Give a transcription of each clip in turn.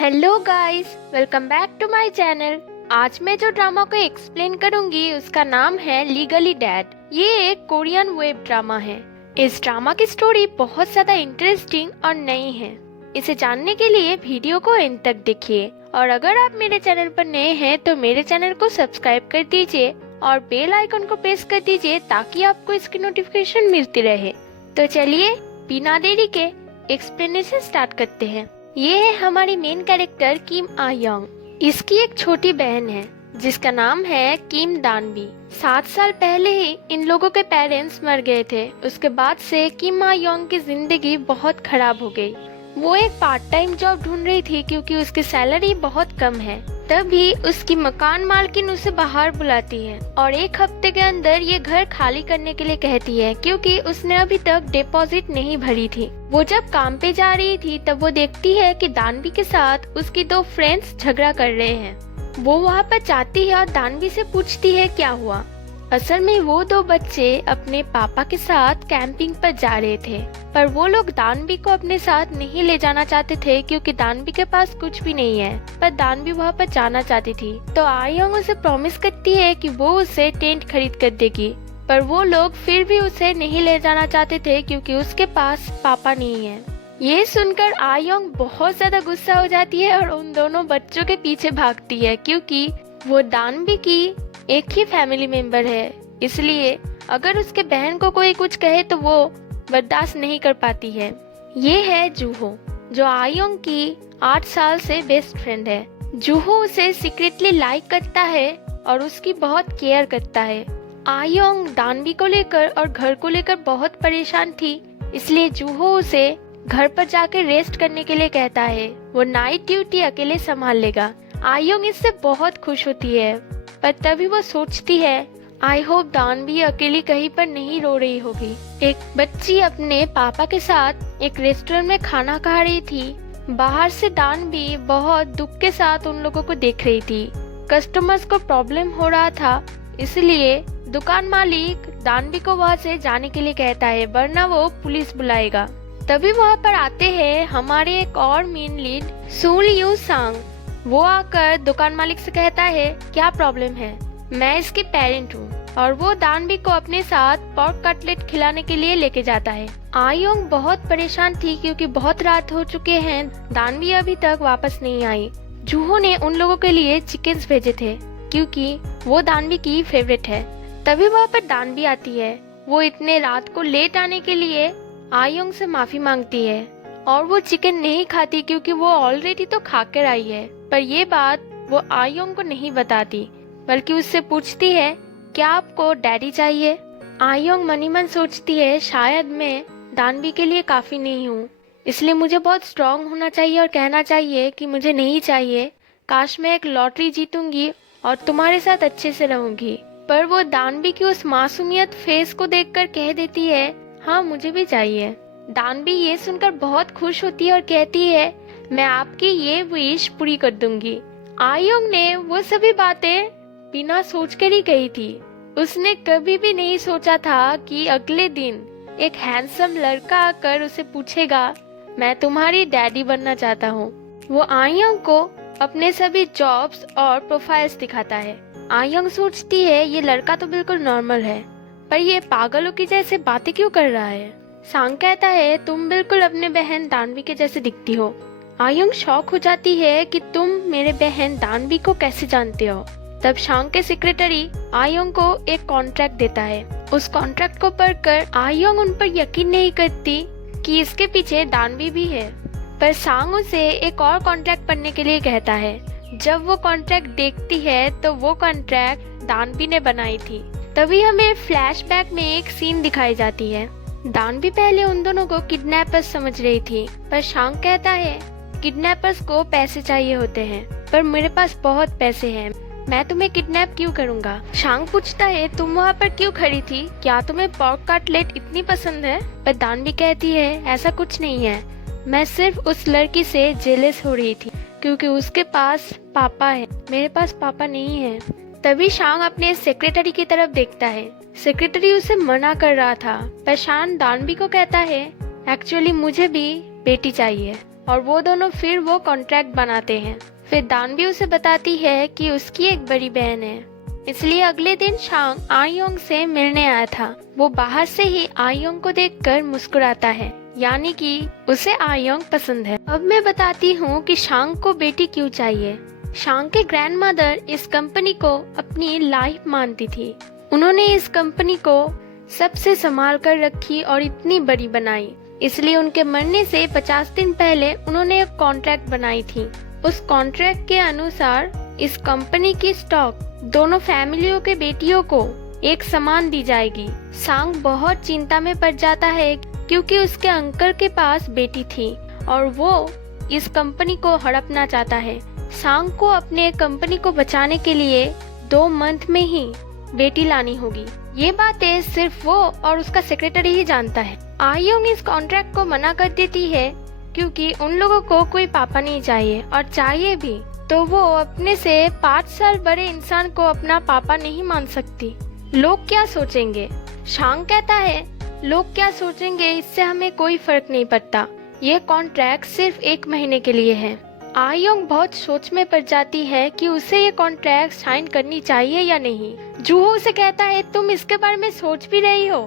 Hello guys, welcome back to my channel. आज मैं जो ड्रामा को एक्सप्लेन करूंगी उसका नाम है लीगली डैड। ये एक कोरियन वेब ड्रामा है। इस ड्रामा की स्टोरी बहुत ज्यादा इंटरेस्टिंग और नई है। इसे जानने के लिए वीडियो को एंड तक देखिए और अगर आप मेरे चैनल पर नए हैं तो मेरे चैनल को सब्सक्राइब कर दीजिए और बेल आइकन को प्रेस कर दीजिए ताकि आपको इसकी नोटिफिकेशन मिलती रहे। तो चलिए बिना देरी के एक्सप्लेनेशन स्टार्ट करते हैं। ये है हमारी मेन कैरेक्टर किम आ योंग। इसकी एक छोटी बहन है जिसका नाम है किम दानबी। 7 साल पहले ही इन लोगों के पेरेंट्स मर गए थे। उसके बाद से किम आ योंग की जिंदगी बहुत खराब हो गई। वो एक पार्ट टाइम जॉब ढूंढ रही थी क्योंकि उसकी सैलरी बहुत कम है। तभी उसकी मकान मालकिन उसे बाहर बुलाती है और एक हफ्ते के अंदर ये घर खाली करने के लिए कहती है क्योंकि उसने अभी तक डिपॉजिट नहीं भरी थी। वो जब काम पे जा रही थी तब वो देखती है कि दानवी के साथ उसकी 2 फ्रेंड्स झगड़ा कर रहे हैं। वो वहाँ पर जाती है और दानवी से पूछती है क्या हुआ। असल में वो 2 बच्चे अपने पापा के साथ कैंपिंग पर जा रहे थे, पर वो लोग दानवी को अपने साथ नहीं ले जाना चाहते थे क्योंकि दानवी के पास कुछ भी नहीं है, पर दानवी वहाँ पर जाना चाहती थी। तो आयोंग उसे प्रॉमिस करती है कि वो उसे टेंट खरीद कर देगी, पर वो लोग फिर भी उसे नहीं ले जाना चाहते थे क्योंकि उसके पास पापा नहीं है। ये सुनकर आयोंग बहुत ज्यादा गुस्सा हो जाती है और उन दोनों बच्चों के पीछे भागती है क्योंकि वो दानवी की एक ही फैमिली मेंबर है, इसलिए अगर उसके बहन को कोई कुछ कहे तो वो बर्दाश्त नहीं कर पाती है। ये है जूहो जो आयोंग की 8 साल से बेस्ट फ्रेंड है। जूहो उसे सीक्रेटली लाइक करता है और उसकी बहुत केयर करता है। आयोंग दानवी को लेकर और घर को लेकर बहुत परेशान थी, इसलिए जूहो उसे घर पर जाकर रेस्ट करने के लिए कहता है। वो नाइट ड्यूटी अकेले संभाल लेगा। आयोंग इससे बहुत खुश होती है, पर तभी वो सोचती है आई होप दानवी अकेली कहीं पर नहीं रो रही होगी। एक बच्ची अपने पापा के साथ एक रेस्टोरेंट में खाना खा रही थी। बाहर से दानवी बहुत दुख के साथ उन लोगों को देख रही थी। कस्टमर्स को प्रॉब्लम हो रहा था, इसलिए दुकान मालिक दानवी को वहाँ से जाने के लिए कहता है वरना वो पुलिस बुलाएगा। तभी वहाँ पर आते हैं हमारे एक और मेन लीड सूल यू सांग। वो आकर दुकान मालिक से कहता है क्या प्रॉब्लम है, मैं इसकी पेरेंट हूँ, और वो दानवी को अपने साथ पोर्क कटलेट खिलाने के लिए लेके जाता है। आयोंग बहुत परेशान थी क्योंकि बहुत रात हो चुके हैं, दानवी अभी तक वापस नहीं आई। जूहो ने उन लोगों के लिए चिकन्स भेजे थे क्योंकि वो दानवी की फेवरेट है। तभी वहाँ पर दानवी आती है। वो इतने रात को लेट आने के लिए आयोंग से माफी मांगती है और वो चिकन नहीं खाती क्योंकि वो ऑलरेडी तो खाकर आई है, पर ये बात वो आयोंग को नहीं बताती बल्कि उससे पूछती है क्या आपको डैडी चाहिए। आयोंग मनी मन सोचती है शायद मैं दानवी के लिए काफी नहीं हूँ, इसलिए मुझे बहुत स्ट्रांग होना चाहिए और कहना चाहिए कि मुझे नहीं चाहिए। काश मैं एक लॉटरी जीतूंगी और तुम्हारे साथ अच्छे से रहूंगी। पर वो दानवी की उस मासूमियत फेस को देखकर कह देती है हाँ मुझे भी चाहिए। दानवी ये सुनकर बहुत खुश होती है और कहती है मैं आपकी ये विश पूरी कर दूंगी। आयोंग ने वो सभी बातें बिना सोचकर ही कही थी। उसने कभी भी नहीं सोचा था कि अगले दिन एक हैंडसम लड़का आकर उसे पूछेगा मैं तुम्हारी डैडी बनना चाहता हूँ। वो आयोंग को अपने सभी जॉब्स और प्रोफाइल्स दिखाता है। आयोंग सोचती है ये लड़का तो बिल्कुल नॉर्मल है, पर ये पागलों की जैसे बातें क्यों कर रहा है। सांग कहता है तुम बिल्कुल अपने बहन दानवी के जैसे दिखती हो। आयोंग शॉक हो जाती है कि तुम मेरे बहन दानवी को कैसे जानते हो। तब सांग के सेक्रेटरी आयोंग को एक कॉन्ट्रैक्ट देता है। उस कॉन्ट्रैक्ट को पढ़कर आयोंग उन पर यकीन नहीं करती कि इसके पीछे दानवी भी है, पर सांग उसे एक और कॉन्ट्रैक्ट पढ़ने के लिए कहता है। जब वो कॉन्ट्रैक्ट देखती है तो वो कॉन्ट्रैक्ट दानवी ने बनाई थी। तभी हमें फ्लैशबैक में एक सीन दिखाई जाती है। दानवी पहले उन दोनों को किडनैपर्स समझ रही थी, पर सांग कहता है किडनैपर्स को पैसे चाहिए होते हैं, पर मेरे पास बहुत पैसे हैं, मैं तुम्हें किडनैप क्यों करूंगा। सांग पूछता है तुम वहाँ पर क्यों खड़ी थी, क्या तुम्हें पोर्क कटलेट इतनी पसंद है। पर दानवी कहती है ऐसा कुछ नहीं है, मैं सिर्फ उस लड़की से जेलस हो रही थी क्योंकि उसके पास पापा है, मेरे पास पापा नहीं है। तभी सांग अपने सेक्रेटरी की तरफ देखता है। सेक्रेटरी उसे मना कर रहा था, पर सांग दानवी को कहता है एक्चुअली मुझे भी बेटी चाहिए और वो दोनों फिर वो कॉन्ट्रैक्ट बनाते हैं। फिर दानवी उसे बताती है कि उसकी एक बड़ी बहन है, इसलिए अगले दिन शांग आयोंग से मिलने आया था। वो बाहर से ही आयोंग को देखकर मुस्कुराता है, यानी कि उसे आयोंग पसंद है। अब मैं बताती हूँ कि शांग को बेटी क्यों चाहिए। शांग के ग्रैंडमदर इस कंपनी को अपनी लाइफ मानती थी। उन्होंने इस कंपनी को सबसे संभाल कर रखी और इतनी बड़ी बनाई, इसलिए उनके मरने से 50 दिन पहले उन्होंने एक कॉन्ट्रैक्ट बनाई थी। उस कॉन्ट्रैक्ट के अनुसार इस कंपनी की स्टॉक दोनों फैमिलियों के बेटियों को एक समान दी जाएगी। शांग बहुत चिंता में पड़ जाता है क्योंकि उसके अंकल के पास बेटी थी और वो इस कंपनी को हड़पना चाहता है। शांग को अपने कंपनी को बचाने के लिए 2 मंथ में ही बेटी लानी होगी। ये बातें सिर्फ वो और उसका सेक्रेटरी ही जानता है। आयोंग इस कॉन्ट्रैक्ट को मना कर देती है क्योंकि उन लोगों को कोई पापा नहीं चाहिए, और चाहिए भी तो वो अपने से 5 साल बड़े इंसान को अपना पापा नहीं मान सकती। लोग क्या सोचेंगे? शांग कहता है, लोग क्या सोचेंगे इससे हमें कोई फर्क नहीं पड़ता। ये कॉन्ट्रैक्ट सिर्फ 1 महीने के लिए है। आयोंग बहुत सोच में पड़ जाती है कि उसे ये कॉन्ट्रैक्ट साइन करनी चाहिए या नहीं। जूहो उसे कहता है, तुम इसके बारे में सोच भी रही हो,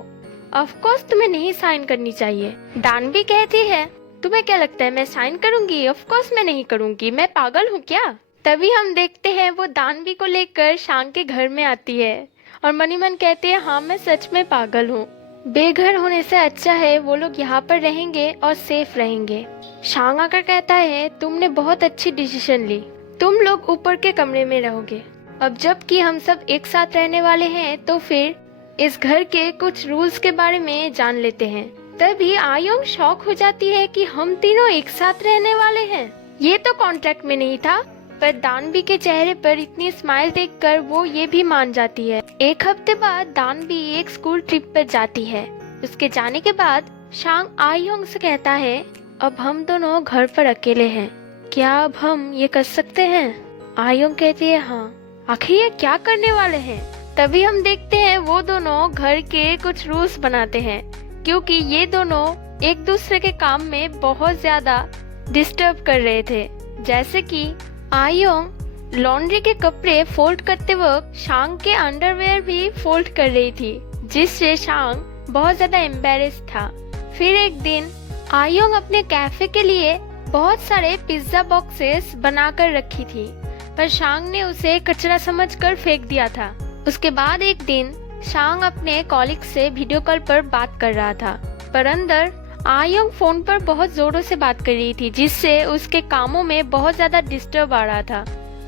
ऑफ कोर्स तुम्हें नहीं साइन करनी चाहिए। दानवी कहती है, तुम्हें क्या लगता है मैं साइन करूंगी? ऑफ कोर्स मैं नहीं करूंगी, मैं पागल हूँ क्या? तभी हम देखते हैं वो दानवी को लेकर शांग के घर में आती है और मनी मन कहती है, हाँ मैं सच में पागल हूँ। बेघर होने से अच्छा है वो लोग यहाँ पर रहेंगे और सेफ रहेंगे। शांग आकर कहता है, तुमने बहुत अच्छी डिसीजन ली, तुम लोग ऊपर के कमरे में रहोगे। अब जबकि हम सब एक साथ रहने वाले हैं तो फिर इस घर के कुछ रूल्स के बारे में जान लेते हैं। तभी आयोंग शॉक हो जाती है कि हम तीनों एक साथ रहने वाले हैं, ये तो कॉन्ट्रैक्ट में नहीं था। पर दानवी के चेहरे पर इतनी स्माइल देखकर वो ये भी मान जाती है। 1 हफ्ते बाद दानवी एक स्कूल ट्रिप पर जाती है। उसके जाने के बाद शांग आयोंग से कहता है, अब हम दोनों घर पर अकेले हैं, क्या अब हम ये कर सकते हैं? आयोंग कहती है, हाँ, आखिर ये क्या करने वाले हैं? तभी हम देखते हैं वो दोनों घर के कुछ रूल्स बनाते हैं, क्योंकि ये दोनों एक दूसरे के काम में बहुत ज्यादा डिस्टर्ब कर रहे थे। जैसे कि आयोंग लॉन्ड्री के कपड़े फोल्ड करते वक्त शांग के अंडरवेयर भी फोल्ड कर रही थी, जिससे शांग बहुत ज्यादा एम्बैरेस था। फिर एक दिन आयोंग अपने कैफे के लिए बहुत सारे पिज्जा बॉक्सेस बनाकर रखी थी, पर शांग ने उसे कचरा समझकर फेंक दिया था। उसके बाद एक दिन शांग अपने कॉलीग से वीडियो कॉल पर बात कर रहा था, पर अंदर आयोंग फोन पर बहुत जोरों से बात कर रही थी, जिससे उसके कामों में बहुत ज्यादा डिस्टर्ब आ रहा था।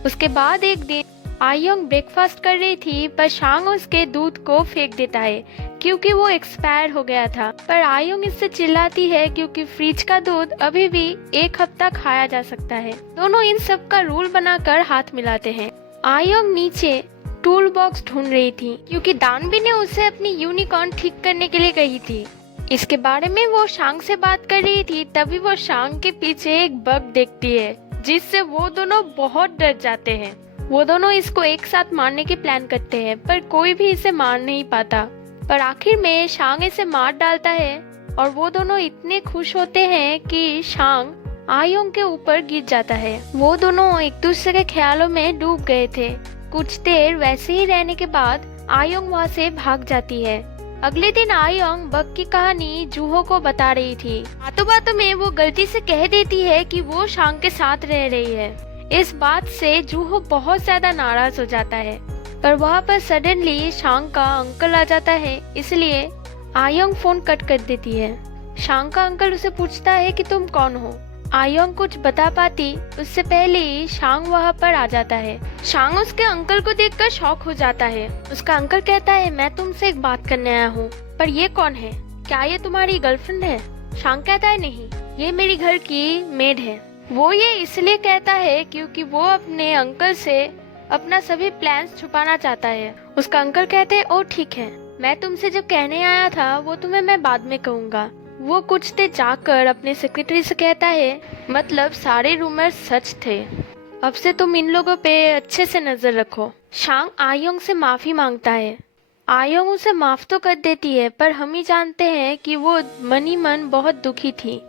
उसके बाद एक दिन आयोंग ब्रेकफास्ट कर रही थी, पर शांग उसके दूध को फेंक देता है क्योंकि वो एक्सपायर हो गया था। पर आयोंग इससे चिल्लाती है क्योंकि फ्रिज का दूध अभी भी 1 हफ्ता खाया जा सकता है। दोनों इन सब का रूल बनाकर हाथ मिलाते हैं। आयोंग नीचे टूल बॉक्स ढूंढ रही थी क्योंकि दानवी ने उसे अपनी यूनिकॉर्न ठीक करने के लिए कही थी। इसके बारे में वो शांग से बात कर रही थी, तभी वो शांग के पीछे एक बग देखती है, जिससे वो दोनों बहुत डर जाते हैं। वो दोनों इसको एक साथ मारने की प्लान करते हैं, पर कोई भी इसे मार नहीं पाता। पर आखिर में शांग इसे मार डालता है और वो दोनों इतने खुश होते हैं कि शांग आयोंग के ऊपर गिर जाता है। वो दोनों एक दूसरे के ख्यालों में डूब गए थे। कुछ देर वैसे ही रहने के बाद आयोंग वहाँ से भाग जाती है। अगले दिन आयोंग बग की कहानी जूहो को बता रही थी। बातों बातों में वो गलती से कह देती है कि वो शांग के साथ रह रही है। इस बात से जूहो बहुत ज्यादा नाराज हो जाता है, पर वहाँ पर सडनली शांग का अंकल आ जाता है, इसलिए आयोंग फोन कट कर देती है। शांग का अंकल उसे पूछता है कि तुम कौन हो। आयोंग कुछ बता पाती उससे पहले ही शांग वहाँ पर आ जाता है। शांग उसके अंकल को देखकर शॉक हो जाता है। उसका अंकल कहता है, मैं तुमसे एक बात करने आया हूँ, पर ये कौन है? क्या ये तुम्हारी गर्लफ्रेंड है? शांग कहता है, नहीं, ये मेरी घर की मेड है। वो ये इसलिए कहता है क्योंकि वो अपने अंकल से अपना सभी प्लान्स छुपाना चाहता है। उसका अंकल कहते हैं, ओ ठीक है, मैं तुमसे जो कहने आया था वो तुम्हें मैं बाद में कहूँगा। वो कुछ देर जाकर अपने सेक्रेटरी से कहता है, मतलब सारे रूमर्स सच थे, अब से तुम इन लोगों पे अच्छे से नजर रखो। शांग आयोंग से माफी मांगता है। आयोंग उसे माफ तो कर देती है, पर हम ही जानते हैं कि वो मनी मन बहुत दुखी थी।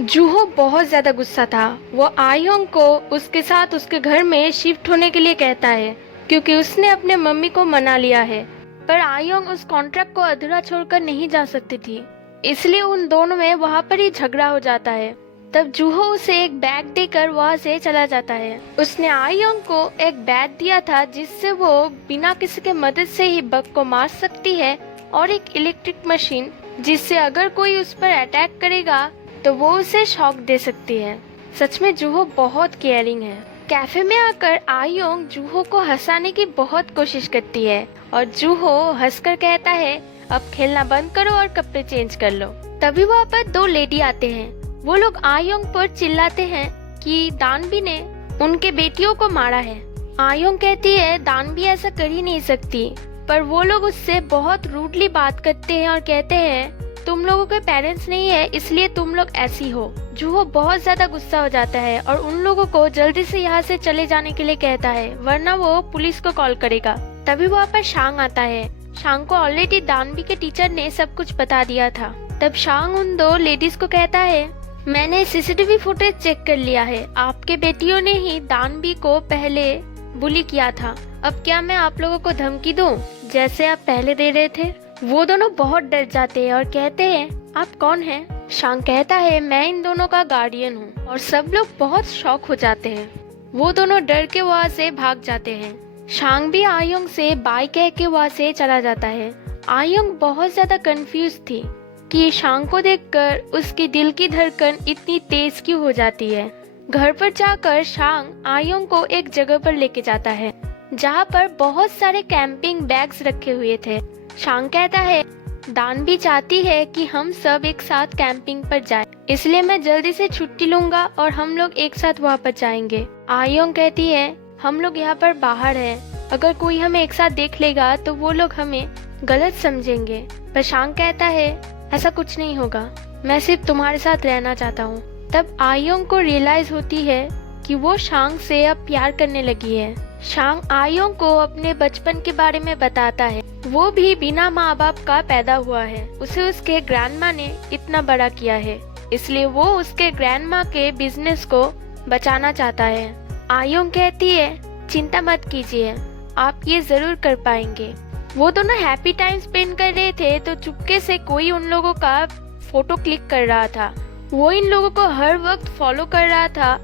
जूहो बहुत ज्यादा गुस्सा था। वो आयोंग को उसके साथ उसके घर में शिफ्ट होने के लिए कहता है क्योंकि उसने अपने मम्मी को मना लिया है। पर आयोंग उस कॉन्ट्रैक्ट को अधूरा छोड़कर नहीं जा सकती थी, इसलिए उन दोनों में वहाँ पर ही झगड़ा हो जाता है। तब जूहो उसे एक बैग देकर वहाँ से चला जाता है। उसने आयोंग को एक बैट दिया था जिससे वो बिना किसी के मदद से ही बग को मार सकती है, और एक इलेक्ट्रिक मशीन जिससे अगर कोई उस पर अटैक करेगा तो वो उसे शॉक दे सकती है। सच में जूहो बहुत केयरिंग है। कैफे में आकर आयोंग जूहो को हंसाने की बहुत कोशिश करती है और जूहो हंसकर कहता है अब खेलना बंद करो और कपड़े चेंज कर लो। तभी वहाँ पर दो लेडी आते हैं। वो लोग आयोंग पर चिल्लाते हैं कि दानवी ने उनके बेटियों को मारा है। आयोंग कहती है दानवी ऐसा कर ही नहीं सकती, पर वो लोग उससे बहुत रूडली बात करते हैं और कहते हैं तुम लोगों के पेरेंट्स नहीं है इसलिए तुम लोग ऐसी हो। जूहो बहुत ज्यादा गुस्सा हो जाता है और उन लोगों को जल्दी से यहाँ से चले जाने के लिए कहता है, वरना वो पुलिस को कॉल करेगा। तभी वहाँ पर शांग आता है। शांग को ऑलरेडी दानवी के टीचर ने सब कुछ बता दिया था। तब शांग उन दो लेडीज को कहता है मैंने सीसीटीवी फुटेज चेक कर लिया है, आपके बेटियों ने ही दानवी को पहले बुली किया था। अब क्या मैं आप लोगों को धमकी दूं जैसे आप पहले दे रहे थे? वो दोनों बहुत डर जाते हैं और कहते हैं आप कौन हैं? शांग कहता है मैं इन दोनों का गार्डियन हूँ, और सब लोग बहुत शॉक हो जाते हैं। वो दोनों डर के वहाँ से भाग जाते हैं। शांग भी आयोंग से बाय कह के वहाँ से चला जाता है। आयोंग बहुत ज्यादा कंफ्यूज थी कि शांग को देखकर उसकी दिल की धड़कन इतनी तेज क्यों हो जाती है। घर पर जाकर शांग आयोंग को एक जगह पर लेके जाता है जहाँ पर बहुत सारे कैंपिंग बैग्स रखे हुए थे। शांग कहता है दानवी चाहती है कि हम सब एक साथ कैंपिंग पर जाएं, इसलिए मैं जल्दी से छुट्टी लूंगा और हम लोग एक साथ वहाँ पर जाएंगे। आयोंग कहती है हम लोग यहाँ पर बाहर हैं, अगर कोई हमें एक साथ देख लेगा तो वो लोग हमें गलत समझेंगे। पर शांग कहता है ऐसा कुछ नहीं होगा, मैं सिर्फ तुम्हारे साथ रहना चाहता हूँ। तब आयोंग को रियलाइज होती है कि वो शांग से अब प्यार करने लगी है। शांग आयोंग को अपने बचपन के बारे में बताता है। वो भी बिना माँ बाप का पैदा हुआ है, उसे उसके ग्रैंडमा ने इतना बड़ा किया है, इसलिए वो उसके ग्रैंडमा के बिजनेस को बचाना चाहता है। आयोंग कहती है चिंता मत कीजिए, आप ये जरूर कर पाएंगे। वो दोनों हैप्पी टाइम स्पेंड कर रहे थे तो चुपके से कोई उन लोगों का फोटो क्लिक कर रहा था। वो इन लोगों को हर वक्त फॉलो कर रहा था,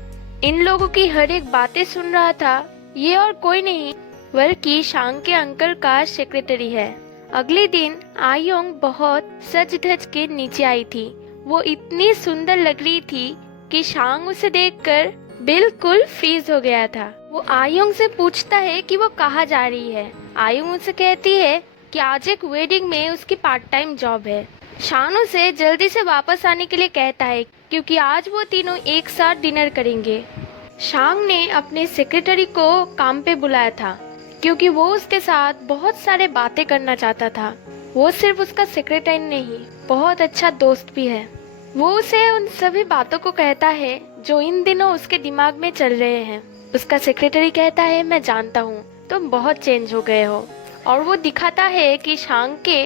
इन लोगों की हर एक बातें सुन रहा था। ये और कोई नहीं बल्कि शांग के अंकल का सेक्रेटरी है। अगले दिन आयोंग बहुत सज धज के नीचे आई थी। वो इतनी सुंदर लग रही थी कि शांग उसे देखकर बिल्कुल फ्रीज हो गया था। वो आयोंग से पूछता है कि वो कहाँ जा रही है। आयोंग उसे कहती है कि आज एक वेडिंग में उसकी पार्ट टाइम जॉब है। शांग उसे जल्दी से वापस आने के लिए कहता है क्योंकि आज वो तीनों एक साथ डिनर करेंगे। शांग ने अपने सेक्रेटरी को काम पे बुलाया था क्योंकि वो उसके साथ बहुत सारे बातें करना चाहता था। वो सिर्फ उसका सेक्रेटरी नहीं, बहुत अच्छा दोस्त भी है। वो उसे उन सभी बातों को कहता है जो इन दिनों उसके दिमाग में चल रहे हैं। उसका सेक्रेटरी कहता है मैं जानता हूँ तुम बहुत चेंज हो गए हो, और वो दिखाता है कि शांग के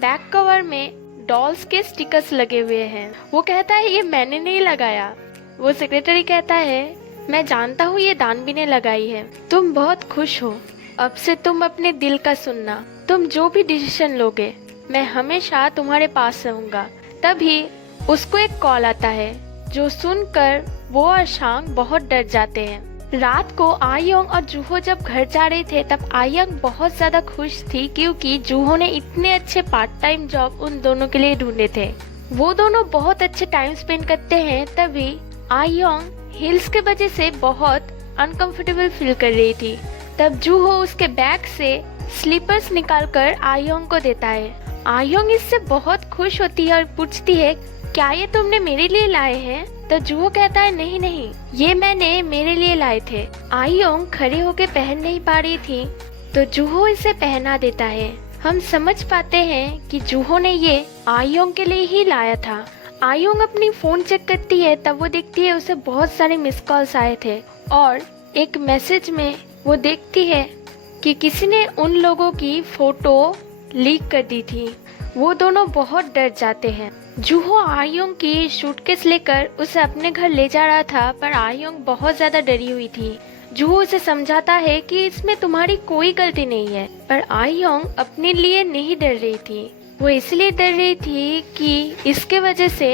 बैक कवर में डॉल्स के स्टिकर्स लगे हुए हैं। वो कहता है ये मैंने नहीं लगाया। वो सेक्रेटरी कहता है मैं जानता हूँ ये दानवी ने लगाई है। तुम बहुत खुश हो, अब से तुम अपने दिल का सुनना, तुम जो भी डिसीजन लोगे मैं हमेशा तुम्हारे पास रहूंगा। तभी उसको एक कॉल आता है जो सुनकर वो और शांग बहुत डर जाते हैं। रात को आयोंग और जूहो जब घर जा रहे थे तब आयोंग बहुत ज्यादा खुश थी क्योंकि जूहो ने इतने अच्छे पार्ट टाइम जॉब उन दोनों के लिए ढूंढे थे। वो दोनों बहुत अच्छे टाइम स्पेंड करते हैं। तभी आयोंग हिल्स के वजह से बहुत अनकंफर्टेबल फील कर रही थी। तब जूहो उसके बैग से स्लीपर्स निकालकर आयोंग को देता है। आयोंग इससे बहुत खुश होती है और पूछती है क्या ये तुमने मेरे लिए लाए हैं? तो जूहो कहता है नहीं नहीं, ये मैंने मेरे लिए लाए थे। आयोंग खड़े होके पहन नहीं पा रही थी तो जूहो इसे पहना देता है। हम समझ पाते हैं कि जूहो ने ये आयोंग के लिए ही लाया था। आयोंग अपनी फोन चेक करती है तब वो देखती है उसे बहुत सारे मिस कॉल्स आए थे, और एक मैसेज में वो देखती है कि किसी ने उन लोगों की फोटो लीक कर दी थी। वो दोनों बहुत डर जाते हैं। जूहो आयोंग की सूटकेस लेकर उसे अपने घर ले जा रहा था, पर आयोंग बहुत ज्यादा डरी हुई थी। जूहो उसे समझाता है कि इसमें तुम्हारी कोई गलती नहीं है, पर आयोंग अपने लिए नहीं डर रही थी। वो इसलिए डर रही थी कि इसके वजह से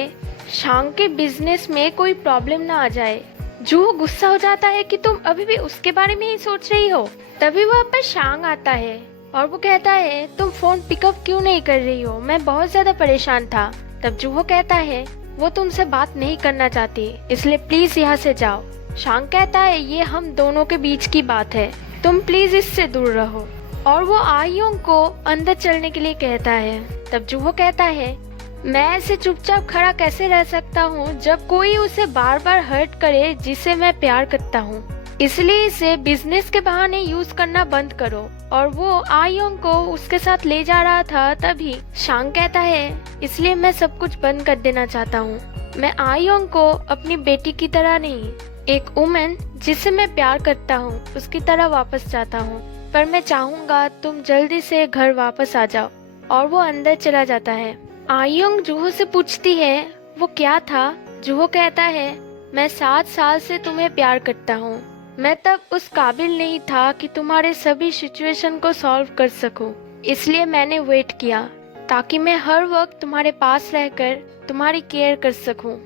शांग के बिजनेस में कोई प्रॉब्लम ना आ जाए। जूहो गुस्सा हो जाता है कि तुम अभी भी उसके बारे में ही सोच रही हो। तभी वहाँ पर शांग आता है और वो कहता है तुम फोन पिकअप क्यों नहीं कर रही हो, मैं बहुत ज्यादा परेशान था। तब जूहो कहता है वो तुमसे बात नहीं करना चाहती, इसलिए प्लीज यहाँ से जाओ। शांग कहता है ये हम दोनों के बीच की बात है, तुम प्लीज इससे दूर रहो। और वो आयोंग को अंदर चलने के लिए कहता है। तब जूहो कहता है मैं ऐसे चुपचाप खड़ा कैसे रह सकता हूँ जब कोई उसे बार बार हर्ट करे जिसे मैं प्यार करता हूँ, इसलिए इसे बिजनेस के बहाने यूज करना बंद करो। और वो आयोंग को उसके साथ ले जा रहा था, तभी शांग कहता है इसलिए मैं सब कुछ बंद कर देना चाहता हूँ। मैं आयोंग को अपनी बेटी की तरह नहीं, एक वुमेन जिसे मैं प्यार करता हूँ उसकी तरह वापस चाहता हूँ, पर मैं चाहूँगा तुम जल्दी से घर वापस आ जाओ। और वो अंदर चला जाता है। आयोंग जूहो से पूछती है वो क्या था। जूहो कहता है मैं 7 साल से तुम्हें प्यार करता हूँ, मैं तब उस काबिल नहीं था कि तुम्हारे सभी सिचुएशन को सॉल्व कर सकूं, इसलिए मैंने वेट किया ताकि मैं हर वक्त तुम्हारे पास रहकर तुम्हारी केयर कर सकूं।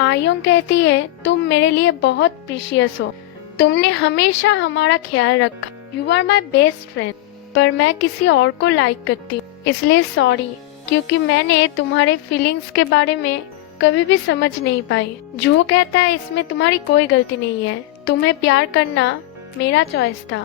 आयोंग कहती है तुम मेरे लिए बहुत प्रीशियस हो, तुमने हमेशा हमारा ख्याल रखा, you are my best friend. पर मैं किसी और को लाइक करती हूँ, इसलिए सॉरी, क्योंकि मैंने तुम्हारे फीलिंग्स के बारे में कभी भी समझ नहीं पाई। जूहो कहता है इसमें तुम्हारी कोई गलती नहीं है, तुम्हें प्यार करना मेरा चॉइस था।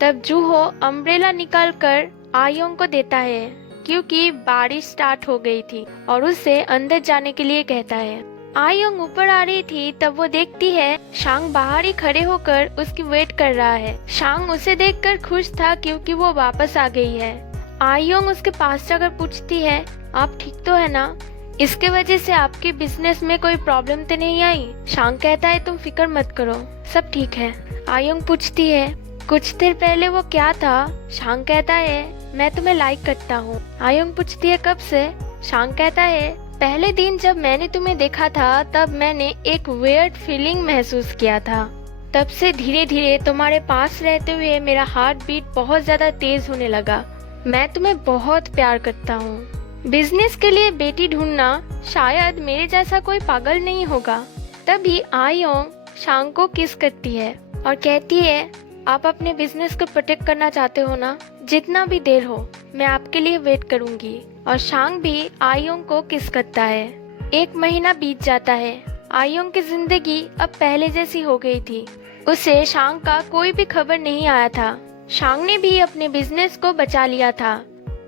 तब जूहो अम्ब्रेला निकाल कर आयोंग को देता है क्योंकि बारिश स्टार्ट हो गई थी, और उसे अंदर जाने के लिए कहता है। आयोंग ऊपर आ रही थी, तब वो देखती है शांग बाहर ही खड़े होकर उसकी वेट कर रहा है। शांग उसे देखकर खुश था क्योंकि वो वापस आ गई है। आयोंग उसके पास जाकर पूछती है आप ठीक तो है ना, इसके वजह से आपके बिजनेस में कोई प्रॉब्लम तो नहीं आई। शांग कहता है तुम फिक्र मत करो, सब ठीक है। आयोंग पूछती है कुछ देर पहले वो क्या था। शांग कहता है मैं तुम्हें लाइक करता हूँ। आयोंग पूछती है कब से। शांग कहता है पहले दिन जब मैंने तुम्हें देखा था तब मैंने एक वियर्ड फीलिंग महसूस किया था, तब से धीरे धीरे तुम्हारे पास रहते हुए मेरा हार्ट बीट बहुत ज्यादा तेज होने लगा। मैं तुम्हें बहुत प्यार करता हूँ। बिजनेस के लिए बेटी ढूंढना शायद मेरे जैसा कोई पागल नहीं होगा। तभी आयोंग शांग को किस करती है और कहती है आप अपने बिजनेस को प्रोटेक्ट करना चाहते हो ना, जितना भी देर हो मैं आपके लिए वेट करूंगी। और शांग भी आयोंग को किस करता है। 1 महीना बीत जाता है। आयोंग की जिंदगी अब पहले जैसी हो गई थी, उसे शांग का कोई भी खबर नहीं आया था। शांग ने भी अपने बिजनेस को बचा लिया था,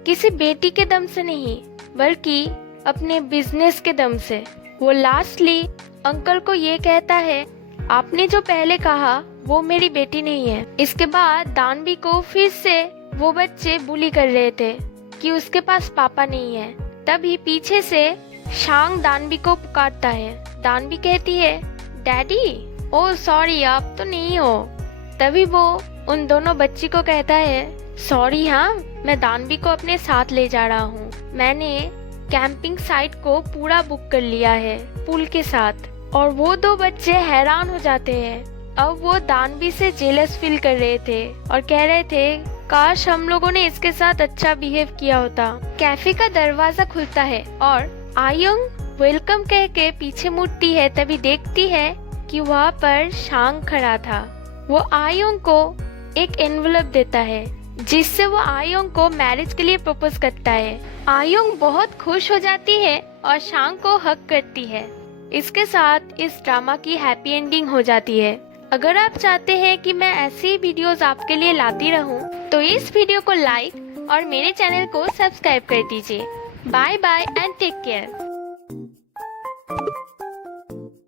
किसी बेटी के दम से नहीं बल्कि अपने बिजनेस के दम से। वो लास्टली अंकल को ये कहता है आपने जो पहले कहा वो मेरी बेटी नहीं है। इसके बाद दानवी को फिर से वो बच्चे बुली कर रहे थे कि उसके पास पापा नहीं है। तभी पीछे से शांग दानवी को पुकारता है। दानवी कहती है डैडी, ओह सॉरी आप तो नहीं हो। तभी वो उन दोनों बच्ची को कहता है सॉरी, हाँ मैं दानवी को अपने साथ ले जा रहा हूँ, मैंने कैंपिंग साइट को पूरा बुक कर लिया है पूल के साथ। और वो 2 बच्चे हैरान हो जाते हैं। अब वो दानवी से जेलस फील कर रहे थे और कह रहे थे काश हम लोगों ने इसके साथ अच्छा बिहेव किया होता। कैफे का दरवाजा खुलता है और आयोंग वेलकम कह के पीछे मुड़ती है, तभी देखती है कि वहाँ पर शांग खड़ा था। वो आयोंग को एक एनवलप देता है जिससे वो आयोंग को मैरिज के लिए प्रपोज करता है। आयोंग बहुत खुश हो जाती है और शांग को हक करती है। इसके साथ इस ड्रामा की हैप्पी एंडिंग हो जाती है। अगर आप चाहते हैं कि मैं ऐसी वीडियोस आपके लिए लाती रहूं, तो इस वीडियो को लाइक और मेरे चैनल को सब्सक्राइब कर दीजिए। Bye bye and take care.